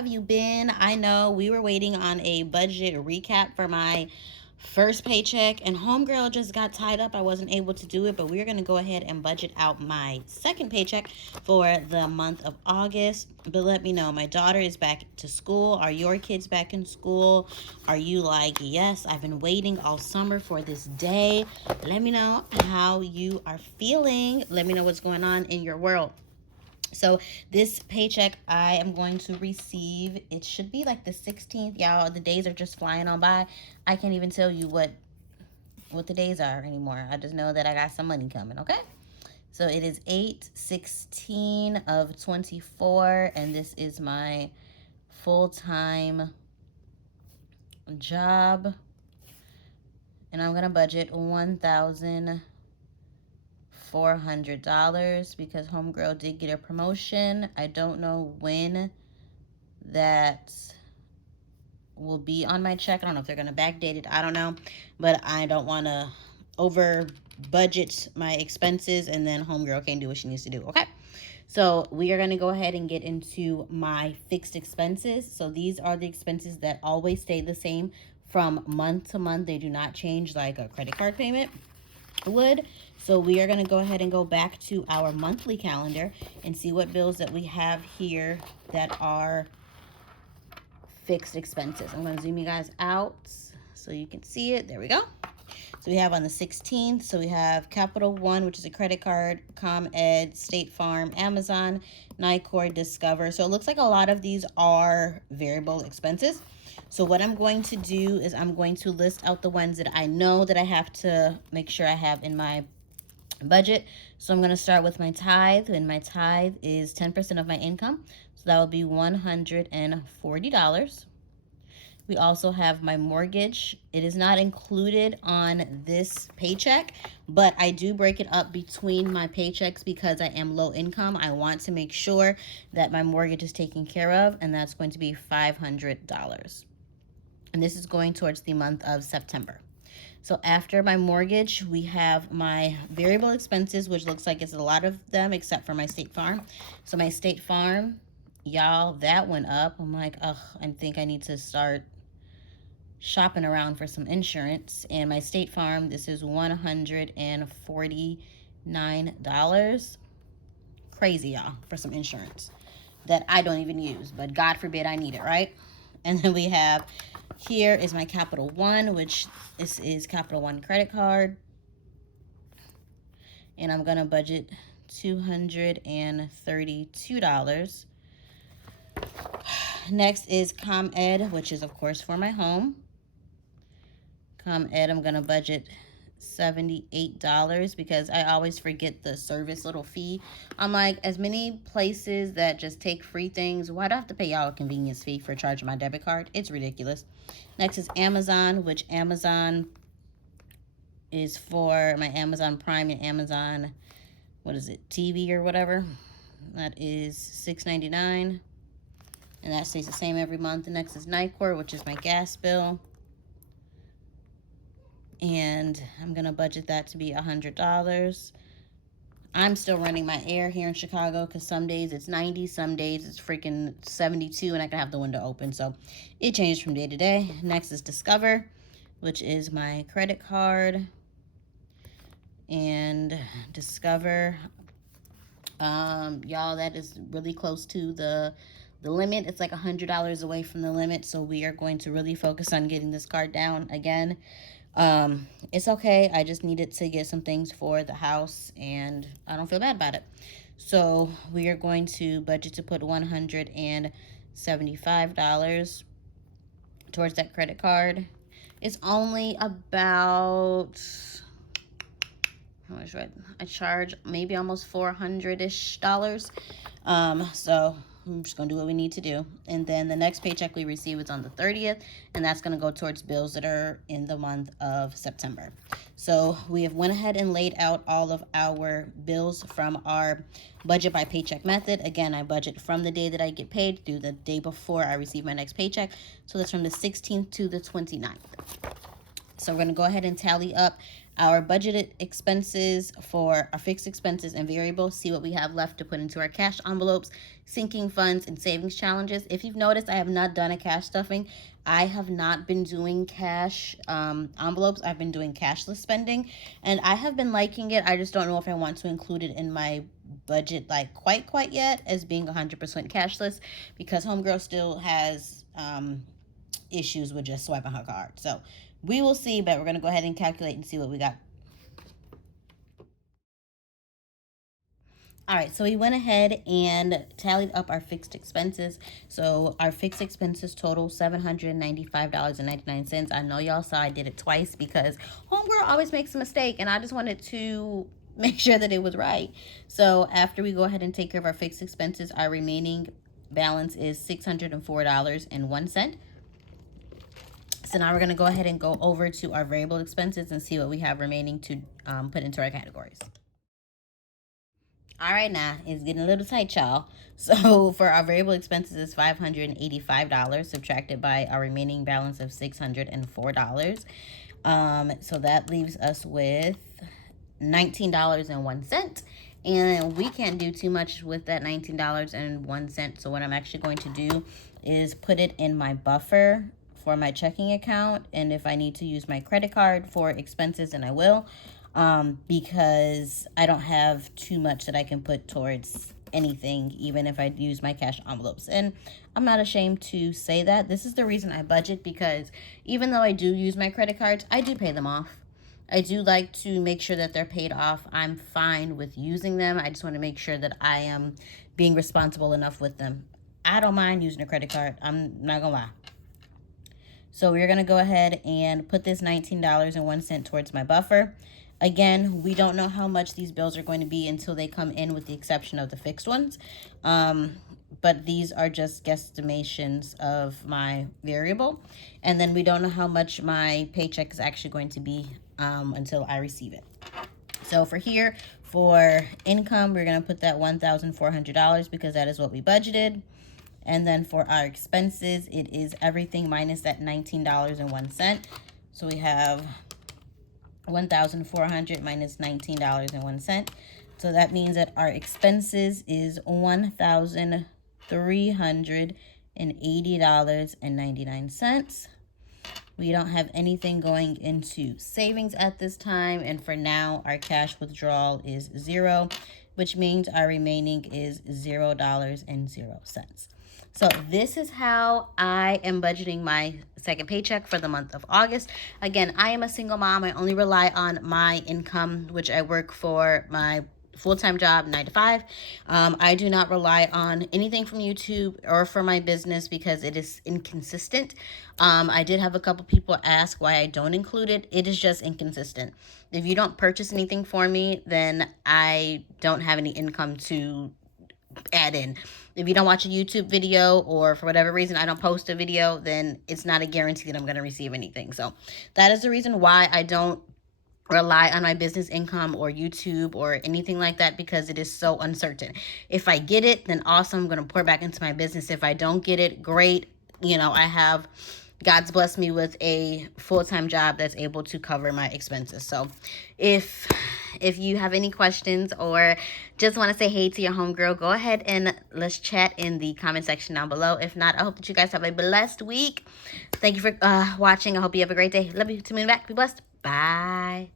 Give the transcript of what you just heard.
have you been? I know we were waiting on a budget recap for my first paycheck, and homegirl just got tied up. I wasn't able to do it, but we're going to go ahead and budget out my second paycheck for the month of August. But let me know, my daughter is back to school. Are your kids back in school? Are you like, yes, I've been waiting all summer for this day? Let me know how you are feeling. Let me know what's going on in your world. So this paycheck I am going to receive, it should be like the 16th. Y'all, the days are just flying on by. I can't even tell you what the days are anymore. I just know that I got some money coming, okay? So it is 8/16 of 24, and this is my full-time job. And I'm gonna budget $1,400 because homegirl did get a promotion. I don't know when that will be on my check. I don't know if they're gonna backdate it. I don't know, but I don't want to over budget my expenses and then homegirl can't do what she needs to do. Okay, so we are going to go ahead and get into my fixed expenses. So these are the expenses that always stay the same from month to month. They do not change like a credit card payment would. So we are going to go ahead and go back to our monthly calendar and see what bills that we have here that are fixed expenses. I'm going to zoom you guys out so you can see it. There we go. So we have on the 16th, so we have Capital One, which is a credit card, ComEd, State Farm, Amazon, Nicor, Discover. So it looks like a lot of these are variable expenses. So what I'm going to do is I'm going to list out the ones that I know that I have to make sure I have in my budget. So I'm going to start with my tithe, and my tithe is 10% of my income. So that will be $140. We also have my mortgage. It is not included on this paycheck, but I do break it up between my paychecks because I am low income. I want to make sure that my mortgage is taken care of, and that's going to be $500. And this is going towards the month of September. So after my mortgage, we have my variable expenses, which looks like it's a lot of them except for my State Farm. So my State Farm, y'all, that went up. I'm like, ugh, I think I need to start shopping around for some insurance. And my State Farm, this is $149. Crazy, y'all, for some insurance that I don't even use, but God forbid I need it, right? And then we have, here is my Capital One, which this is Capital One credit card. And I'm gonna budget $232. Next is ComEd, which is of course for my home. ComEd, I'm gonna budget $78 because I always forget the service little fee. I'm like, as many places that just take free things, why do I have to pay y'all a convenience fee for charging my debit card? It's ridiculous. Next is Amazon, which Amazon is for my Amazon Prime and Amazon, what is it, TV or whatever. That is $6.99, and that stays the same every month. The next is Nicor, which is my gas bill, and I'm gonna budget that to be $100. I'm still running my air here in Chicago because some days it's 90, some days it's freaking 72, and I can have the window open, so it changes from day to day. Next is Discover, which is my credit card, and Discover, y'all, that is really close to the limit. It's like $100 away from the limit, so we are going to really focus on getting this card down again. It's okay. I just needed to get some things for the house, and I don't feel bad about it. So we are going to budget to put $175 towards that credit card. It's only about, how much do I charge? Maybe almost $400-ish. So I'm just gonna do what we need to do. And then the next paycheck we receive is on the 30th, and that's gonna go towards bills that are in the month of September. So we have went ahead and laid out all of our bills from our budget by paycheck method. Again, I budget from the day that I get paid through the day before I receive my next paycheck. So that's from the 16th to the 29th. So we're gonna go ahead and tally up our budgeted expenses for our fixed expenses and variable, see what we have left to put into our cash envelopes, sinking funds, and savings challenges. If you've noticed, I have not done a cash stuffing. I have not been doing cash envelopes. I've been doing cashless spending, and I have been liking it. I just don't know if I want to include it in my budget like quite yet as being 100% cashless, because homegirl still has issues with just swiping her card. So we will see, but we're going to go ahead and calculate and see what we got. All right, so we went ahead and tallied up our fixed expenses. So our fixed expenses total $795.99. I know y'all saw I did it twice because homegirl always makes a mistake, and I just wanted to make sure that it was right. So after we go ahead and take care of our fixed expenses, our remaining balance is $604.01. So now we're going to go ahead and go over to our variable expenses and see what we have remaining to put into our categories. All right, now it's getting a little tight, y'all. So for our variable expenses is $585 subtracted by our remaining balance of $604. So that leaves us with $19.01. And we can't do too much with that $19.01. So what I'm actually going to do is put it in my buffer for my checking account, and if I need to use my credit card for expenses, then I will, because I don't have too much that I can put towards anything, even if I use my cash envelopes. And I'm not ashamed to say that. This is the reason I budget, because even though I do use my credit cards, I do pay them off. I do like to make sure that they're paid off. I'm fine with using them. I just want to make sure that I am being responsible enough with them. I don't mind using a credit card. I'm not gonna lie. So we're going to go ahead and put this $19.01 towards my buffer. Again, we don't know how much these bills are going to be until they come in, with the exception of the fixed ones. But these are just guesstimations of my variable. And then we don't know how much my paycheck is actually going to be until I receive it. So for here, for income, we're going to put that $1,400 because that is what we budgeted. And then for our expenses, it is everything minus that $19.01. So we have $1,400 minus $19.01. So that means that our expenses is $1,380.99. We don't have anything going into savings at this time. And for now, our cash withdrawal is $0, which means our remaining is $0.00. So this is how I am budgeting my second paycheck for the month of August. Again, I am a single mom. I only rely on my income, which I work for my full-time job 9 to 5. I do not rely on anything from YouTube or for my business because it is inconsistent. I did have a couple people ask why I don't include it. It is just inconsistent. If you don't purchase anything for me, then I don't have any income to add in. If you don't watch a YouTube video, or for whatever reason I don't post a video, then it's not a guarantee that I'm going to receive anything. So that is the reason why I don't rely on my business income or YouTube or anything like that, because it is so uncertain. If I get it, then awesome, I'm going to pour back into my business. If I don't get it, great. You know, God's blessed me with a full-time job that's able to cover my expenses. So if you have any questions or just want to say hey to your homegirl, go ahead and let's chat in the comment section down below. If not, I hope that you guys have a blessed week. Thank you for watching. I hope you have a great day. Love you. To me back. Be blessed. Bye.